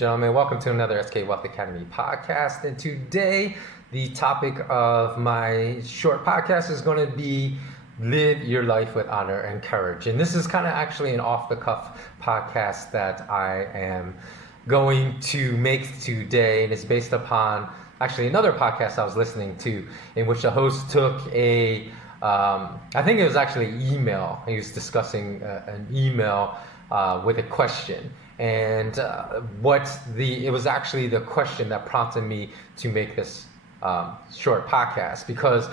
Gentlemen, welcome to another SK Wealth Academy podcast. And today, the topic of my short podcast is going to be live your life with honor and courage. And this is kind of actually an off the cuff podcast that I am going to make today. And it's based upon actually another podcast I was listening to, in which the host took I think it was actually email. He was discussing an email with a question. And it was actually the question that prompted me to make this short podcast, because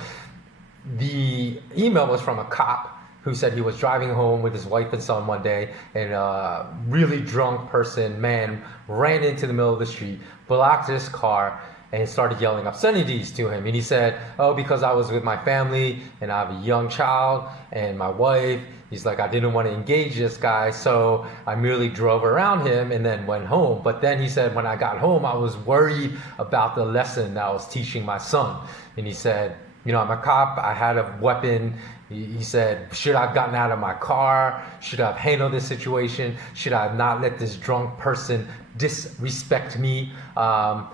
the email was from a cop who said he was driving home with his wife and son one day, and a really drunk man ran into the middle of the street, blocked his car, and started yelling obscenities to him. And he said, "Oh, because I was with my family and I have a young child and my wife." He's like, "I didn't want to engage this guy, so I merely drove around him and then went home. But then," he said, "when I got home, I was worried about the lesson that I was teaching my son." And he said, "I'm a cop. I had a weapon." He said, "Should I have gotten out of my car? Should I have handled this situation? Should I have not let this drunk person disrespect me?"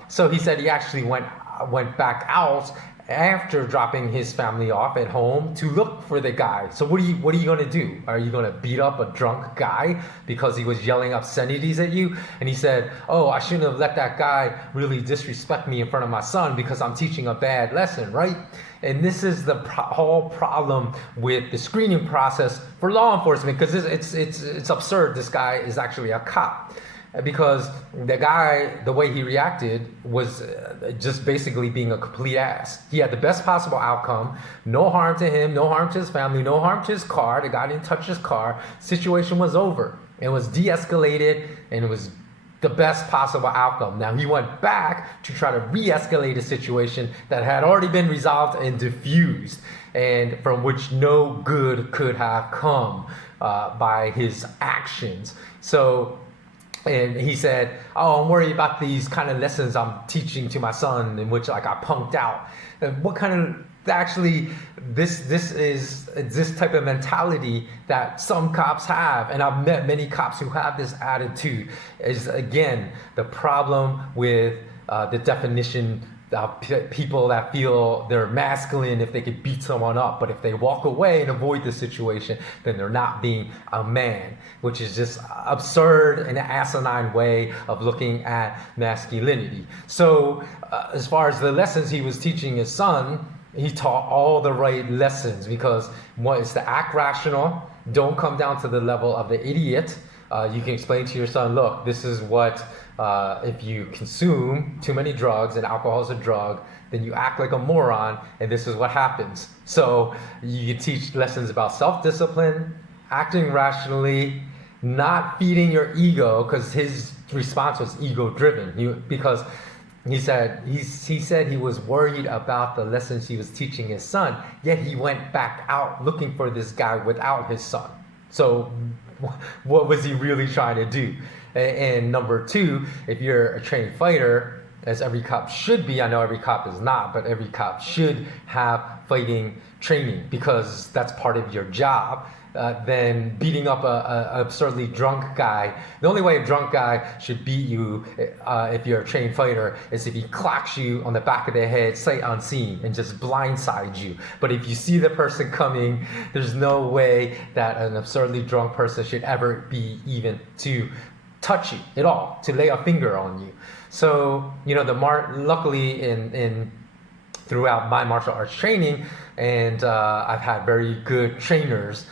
So he said he actually went back out after dropping his family off at home to look for the guy. So what are you going to do? Are you going to beat up a drunk guy because he was yelling obscenities at you? And he said, "Oh, I shouldn't have let that guy really disrespect me in front of my son because I'm teaching a bad lesson," right? And this is the whole problem with the screening process for law enforcement, because it's absurd. This guy is actually a cop. Because the way he reacted was just basically being a complete ass. He had the best possible outcome. No harm to him, no harm to his family, no harm to his car. The guy didn't touch his car. Situation was over. It was de-escalated, and it was the best possible outcome. Now he went back to try to re-escalate a situation that had already been resolved and diffused, and from which no good could have come by his actions. And he said, "Oh, I'm worried about these kind of lessons I'm teaching to my son, in which I got punked out." And what kind of this is this type of mentality that some cops have, and I've met many cops who have this attitude. Is again the problem with the definition of people that feel they're masculine if they could beat someone up, but if they walk away and avoid the situation, then they're not being a man, which is just absurd and an asinine way of looking at masculinity. So as far as the lessons he was teaching his son, he taught all the right lessons, because one is to act rational, don't come down to the level of the idiot. You can explain to your son, "Look, this is what, if you consume too many drugs, and alcohol is a drug, then you act like a moron, and this is what happens." So you can teach lessons about self-discipline, acting rationally, not feeding your ego, because his response was ego-driven. Because he said he was worried about the lessons he was teaching his son, yet he went back out looking for this guy without his son. So what was he really trying to do? And number two, if you're a trained fighter, as every cop should be, I know every cop is not, but every cop should have fighting training, because that's part of your job. Then beating up a absurdly drunk guy. The only way a drunk guy should beat you, if you're a trained fighter, is if he clocks you on the back of the head, sight unseen, and just blindsides you. But if you see the person coming, there's no way that an absurdly drunk person should ever be even to touch you at all, to lay a finger on you. So luckily in throughout my martial arts training, and I've had very good trainers,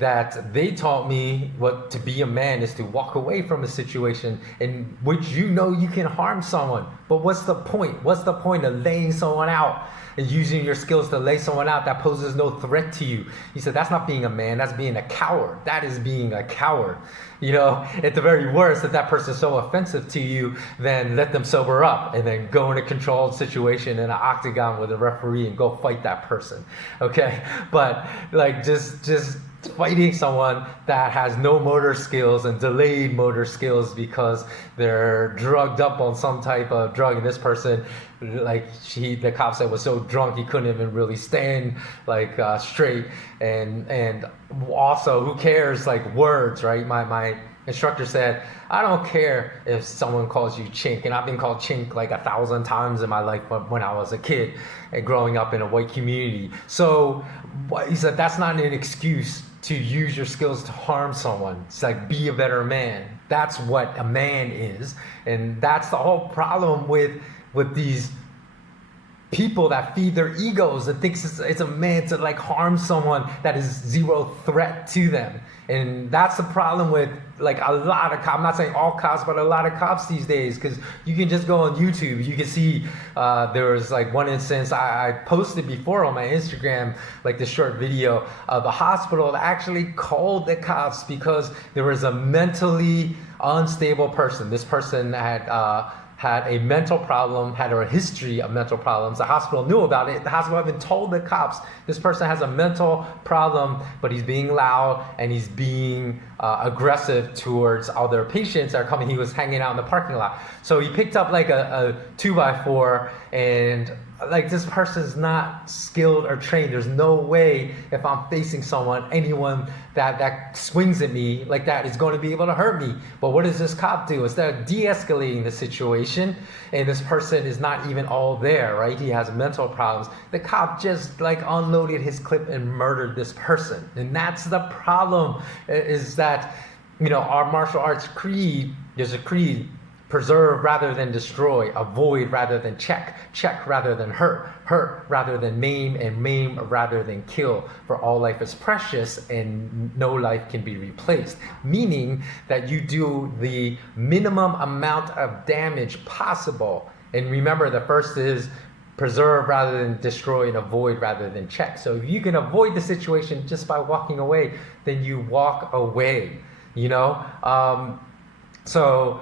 that they taught me what to be a man is to walk away from a situation in which you can harm someone. But what's the point? What's the point of laying someone out and using your skills to lay someone out that poses no threat to you? He said, "That's not being a man, that's being a coward. That is being a coward." At the very worst, if that person's so offensive to you, then let them sober up and then go in a controlled situation in an octagon with a referee and go fight that person. Okay? But just fighting someone that has no motor skills and delayed motor skills because they're drugged up on some type of drug, and this person, the cop said, was so drunk he couldn't even really stand straight. And also, who cares, words, right? instructor said, I don't care if someone calls you chink, and I've been called chink like 1,000 times in my life when I was a kid and growing up in a white community. So he said that's not an excuse to use your skills to harm someone. It's like, be a better man. That's what a man is. And that's the whole problem with these people that feed their egos and thinks it's a man to like harm someone that is zero threat to them. And that's the problem with like a lot of cops. I'm not saying all cops, but a lot of cops these days, because you can just go on YouTube. You can see there was like one instance I posted before on my Instagram, like this short video of a hospital that actually called the cops because there was a mentally unstable person. This person had a mental problem, had a history of mental problems. The hospital knew about it. The hospital even told the cops, this person has a mental problem, but he's being loud and he's being aggressive towards other patients that are coming. He was hanging out in the parking lot. So he picked up like a 2x4, and like, this person's not skilled or trained. There's no way if I'm facing anyone that swings at me like that is going to be able to hurt me. But what does this cop do? Instead of de-escalating the situation, and this person is not even all there, right? He has mental problems. The cop just like unloaded his clip and murdered this person. And that's the problem, is that, you know, our martial arts creed, there's a creed: preserve rather than destroy, avoid rather than check, check rather than hurt, hurt rather than maim, and maim rather than kill. For all life is precious and no life can be replaced. Meaning that you do the minimum amount of damage possible. And remember, the first is preserve rather than destroy, and avoid rather than check. So if you can avoid the situation just by walking away, then you walk away, you know? So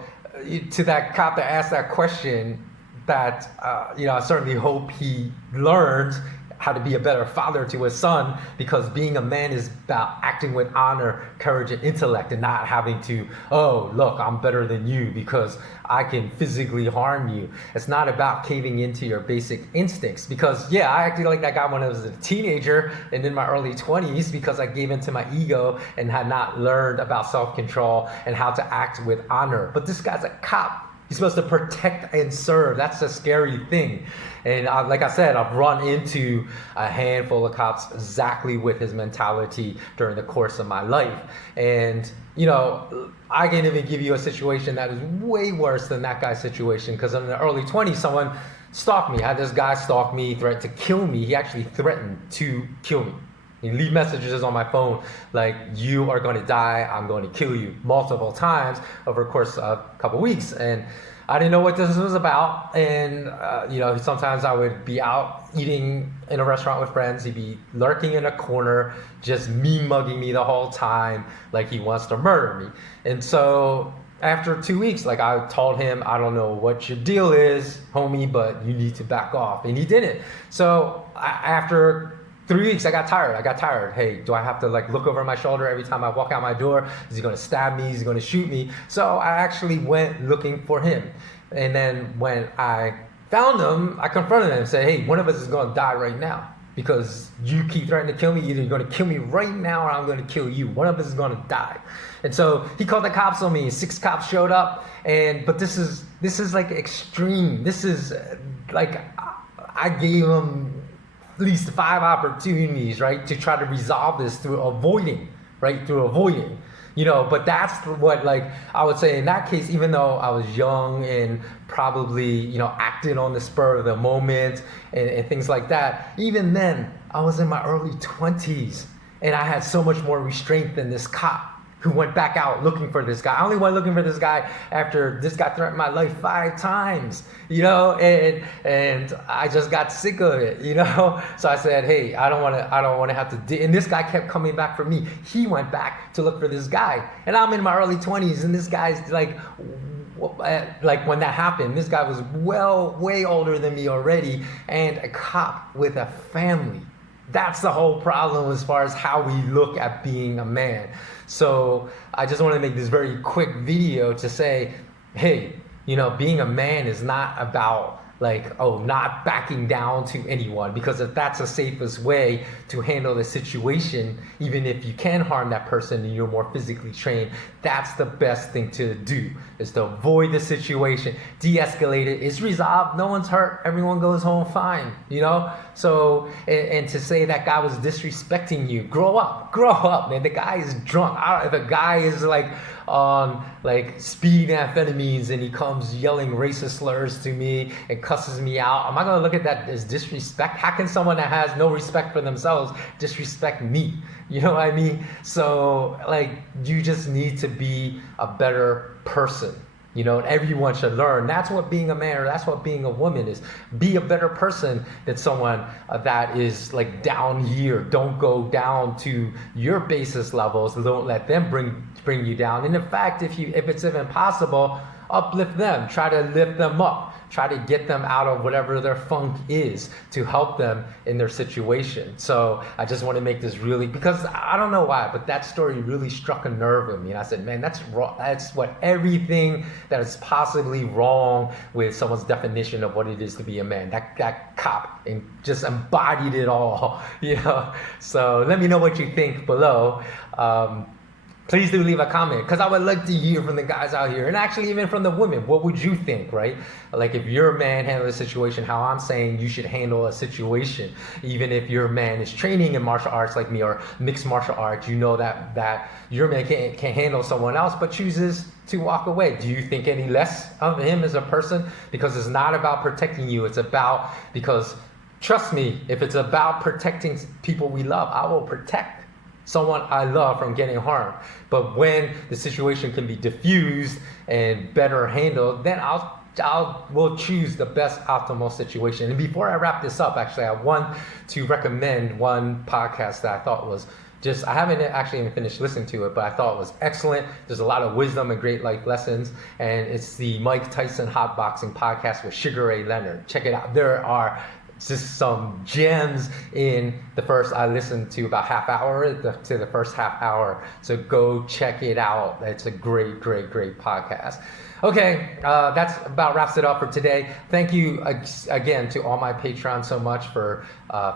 to that cop that asked that question, that you know, I certainly hope he learned how to be a better father to his son, because being a man is about acting with honor, courage, and intellect, and not having to, oh, look, I'm better than you because I can physically harm you. It's not about caving into your basic instincts, because yeah, I acted like that guy when I was a teenager and in my early 20s because I gave into my ego and had not learned about self-control and how to act with honor. But this guy's a cop. He's supposed to protect and serve. That's a scary thing. And like I said, I've run into a handful of cops exactly with his mentality during the course of my life. And, you know, I can even give you a situation that is way worse than that guy's situation, because in the early 20s, someone stalked me. I had this guy stalk me, threatened to kill me. He actually threatened to kill me. He leave messages on my phone like, you are going to die, I'm going to kill you, multiple times over the course of a couple weeks. And I didn't know what this was about. And, you know, sometimes I would be out eating in a restaurant with friends. He'd be lurking in a corner, just mugging me the whole time, like he wants to murder me. And so after 2 weeks, like, I told him, I don't know what your deal is, homie, but you need to back off. And he didn't. So after 3 weeks, I got tired. Hey, do I have to like look over my shoulder every time I walk out my door? Is he gonna stab me? Is he gonna shoot me? So I actually went looking for him. And then when I found him, I confronted him and said, hey, one of us is gonna die right now, because you keep threatening to kill me. Either you're gonna kill me right now or I'm gonna kill you. One of us is gonna die. And so he called the cops on me. 6 cops showed up. But this is like extreme. This is like, I gave him at least 5 opportunities, right, to try to resolve this through avoiding, you know. But that's what, like, I would say in that case, even though I was young and probably, you know, acting on the spur of the moment and things like that, even then I was in my early 20s and I had so much more restraint than this cop who went back out looking for this guy. I only went looking for this guy after this guy threatened my life 5 times, you know, and I just got sick of it, you know. So I said, hey, I don't want to have to and this guy kept coming back for me. He went back to look for this guy, and I'm in my early 20s, and this guy's like when that happened, this guy was way older than me already, and a cop with a family. That's the whole problem as far as how we look at being a man. So I just want to make this very quick video to say, hey, you know, being a man is not about like, oh, not backing down to anyone, because if that's the safest way to handle the situation, even if you can harm that person and you're more physically trained, that's the best thing to do, is to avoid the situation, de-escalate it. It's resolved, no one's hurt, everyone goes home fine, you know? So, and to say that guy was disrespecting you, grow up, man. The guy is drunk. If a guy is like on like speed amphetamines and he comes yelling racist slurs to me and cusses me out, am I gonna look at that as disrespect? How can someone that has no respect for themselves disrespect me? You know what I mean? So like, you just need to be a better person. You know, and everyone should learn. That's what being a man, or that's what being a woman is. Be a better person than someone that is like down here. Don't go down to your basis levels. Don't let them bring you down. And in fact, if it's even possible, uplift them. Try to lift them up. Try to get them out of whatever their funk is to help them in their situation. So I just want to make this really, because I don't know why, but that story really struck a nerve with me. And I said, man, that's wrong. That's what everything that is possibly wrong with someone's definition of what it is to be a man. That cop and just embodied it all, you know? So let me know what you think below. Please do leave a comment, because I would like to hear from the guys out here, and actually even from the women. What would you think, right? Like if your man handled a situation, how I'm saying you should handle a situation. Even if your man is training in martial arts like me, or mixed martial arts, you know that your man can handle someone else, but chooses to walk away. Do you think any less of him as a person? Because it's not about protecting you. It's about, because trust me, if it's about protecting people we love, I will protect someone I love from getting harmed. But when the situation can be diffused and better handled, then we'll choose the best optimal situation. And before I wrap this up, actually, I want to recommend one podcast that I thought was just, I haven't actually even finished listening to it, but I thought it was excellent. There's a lot of wisdom and great life lessons. And it's the Mike Tyson Hot Boxing podcast with Sugar Ray Leonard. Check it out. There are just some gems in the first, I listened to about half hour to the first half hour. So go check it out. It's a great podcast. Okay, that's about wraps it up for today. Thank you again to all my patrons so much for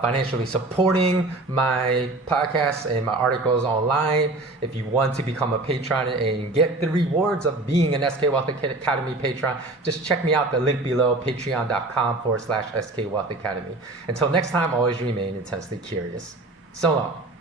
financially supporting my podcasts and my articles online. If you want to become a patron and get the rewards of being an SK Wealth Academy patron, just check me out, the link below, patreon.com/SK Wealth Academy. Until next time, always remain intensely curious. So long.